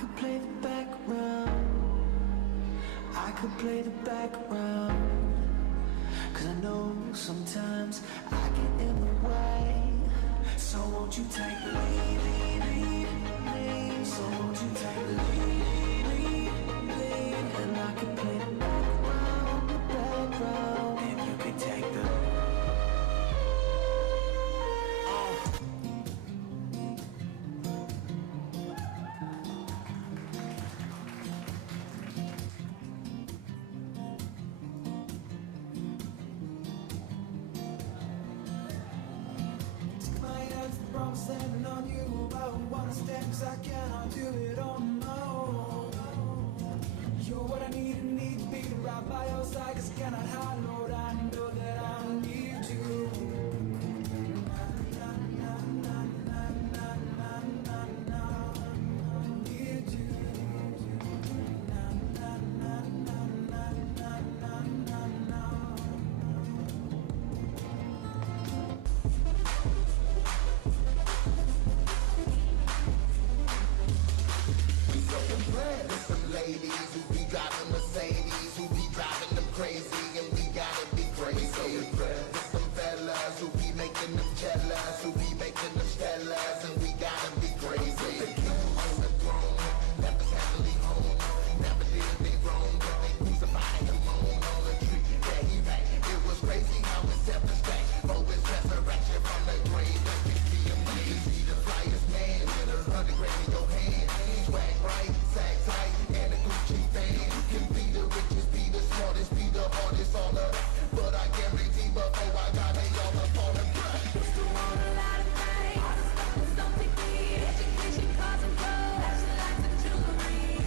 could play the background. I could play the background. Cause I know sometimes I get in the way. So won't you take the lead, so won't you take the lead, and I can play the background, and you can take the I'm standing on you, I wanna stand cause I cannot do it on my own. You're what I need to be right by your side cause I cannot hide, Lord, I know that I need you. Ladies who be driving Mercedes, who be driving them crazy, and we gotta be crazy. There's some fellas who be making them jealous, who be making them stellas, and we gotta be crazy. The king on the throne, left us happily home, never did me wrong, but they crucified him on the tree. Yeah, he right. It was crazy how it set the stage for his resurrection from the grave. That makes me amazed. Be the flyest man with 100 grand in your hand, swag right, sag tight. You can be the richest, be the smartest, be the hardest, all of that. But I guarantee before I got they all up on the ground. Used to want a lot of things, all the stuff was don't take me. Education, cars and clothes, fashion, lights and jewelry.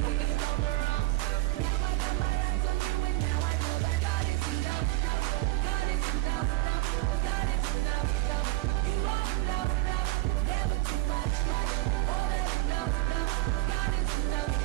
Focused on the wrong stuff. Now I got my eyes on you and now I know that God is enough. God is enough. God is enough. You are enough. Never too much. More than enough. God is enough.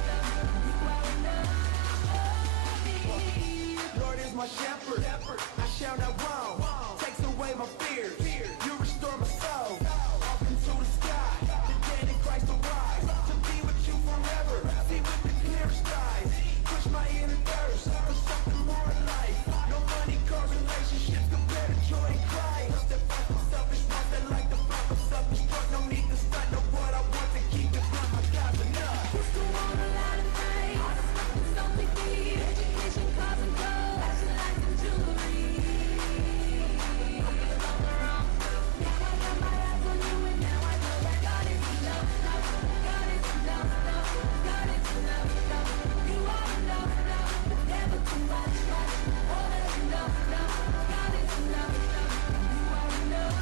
Lord is my shepherd, I shall not want. Takes away my fears, you restore my soul. Up into the sky, the dead in Christ will rise. To be with you forever, see with the clearest eyes. Push my inner thirst for something more in life. No money, cars, relationships compared to joy in Christ. Step back from selfish ones that like the fuck of self-destruct. No need to stunt, know what I want to keep it from my God's enough. Used to want a lot of things, all the stuff was don't take me. Education, cars and clothes, fashion, lights and jewelry. Focused on the wrong stuff. Now I got my eyes on you and now I know that God is enough. God is enough. God is enough. You are enough. Never too much. More than enough. God is enough. You are enough.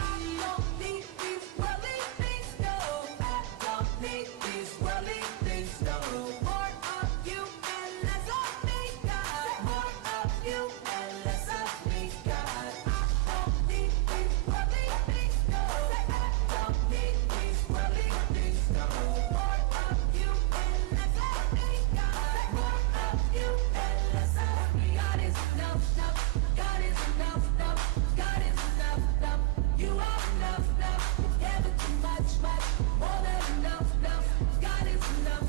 I don't need these worldly things, no. I don't need these worldly things, no. More of you and less of me, God. More of you and less of me, God. I don't need these worldly things, no. I don't need these worldly things, no. More of you and less of me, God. More of you and less of me. God is enough, God is enough, God is enough, you are enough, never too much, more than enough, God is enough,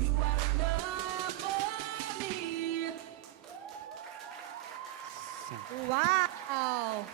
you are enough for me. Wow!